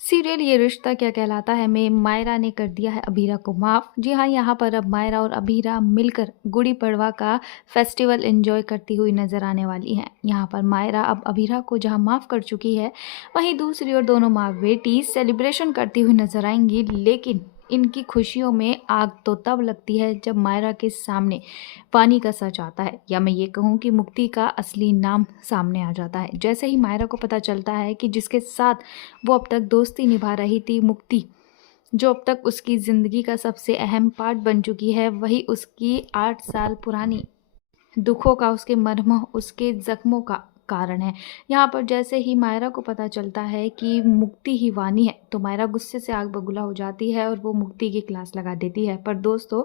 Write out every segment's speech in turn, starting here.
Serial ये रिश्ता क्या कहलाता है में मायरा ने कर दिया है अबीरा को माफ़। जी हाँ, यहाँ पर अब मायरा और अबीरा मिलकर गुड़ी पड़वा का फेस्टिवल एंजॉय करती हुई नजर आने वाली हैं। यहाँ पर मायरा अब अबीरा को जहाँ माफ़ कर चुकी है, वहीं दूसरी ओर दोनों माँ बेटी सेलिब्रेशन करती हुई नजर आएंगी। लेकिन इनकी खुशियों में आग तो तब लगती है जब मायरा के सामने पानी का सच आता है, या मैं ये कहूँ कि मुक्ति का असली नाम सामने आ जाता है। जैसे ही मायरा को पता चलता है कि जिसके साथ वो अब तक दोस्ती निभा रही थी, मुक्ति, जो अब तक उसकी ज़िंदगी का सबसे अहम पार्ट बन चुकी है, वही उसकी 8 साल पुरानी दुखों का, उसके मर्म, उसके ज़ख्मों का कारण है। यहाँ पर जैसे ही मायरा को पता चलता है कि मुक्ति ही वानी है, तो मायरा गुस्से से आग बबूला हो जाती है और वो मुक्ति की क्लास लगा देती है। पर दोस्तों,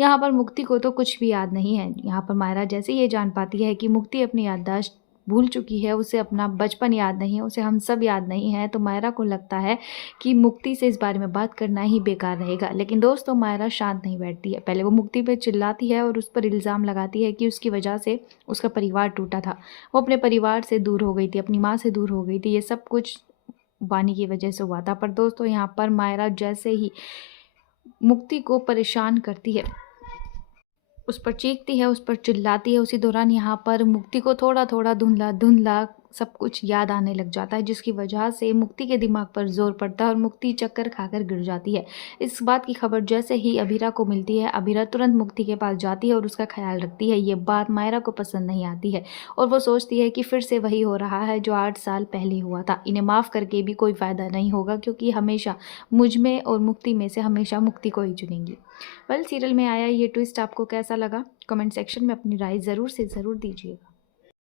यहाँ पर मुक्ति को तो कुछ भी याद नहीं है। यहाँ पर मायरा जैसे ये जान पाती है कि मुक्ति अपनी याददाश्त भूल चुकी है, उसे अपना बचपन याद नहीं है, उसे हम सब याद नहीं है, तो मायरा को लगता है कि मुक्ति से इस बारे में बात करना ही बेकार रहेगा। लेकिन दोस्तों, मायरा शांत नहीं बैठती है। पहले वो मुक्ति पे चिल्लाती है और उस पर इल्ज़ाम लगाती है कि उसकी वजह से उसका परिवार टूटा था, वो अपने परिवार से दूर हो गई थी, अपनी माँ से दूर हो गई थी, ये सब कुछ वानी की वजह से हुआ था। पर दोस्तों, यहाँ पर मायरा जैसे ही मुक्ति को परेशान करती है, उस पर चीखती है, उस पर चिल्लाती है, उसी दौरान यहाँ पर मुक्ति को थोड़ा थोड़ा धुंधला धुंधला सब कुछ याद आने लग जाता है, जिसकी वजह से मुक्ति के दिमाग पर जोर पड़ता है और मुक्ति चक्कर खाकर गिर जाती है। इस बात की खबर जैसे ही अबीरा को मिलती है, अबीरा तुरंत मुक्ति के पास जाती है और उसका ख्याल रखती है। ये बात मायरा को पसंद नहीं आती है और वो सोचती है कि फिर से वही हो रहा है जो 8 साल पहले हुआ था। इन्हें माफ़ करके भी कोई फ़ायदा नहीं होगा, क्योंकि हमेशा मुझ में और मुक्ति में से हमेशा मुक्ति को ही चुनेंगी। सीरियल में आया ये ट्विस्ट आपको कैसा लगा? कमेंट सेक्शन में अपनी राय ज़रूर से ज़रूर दीजिएगा।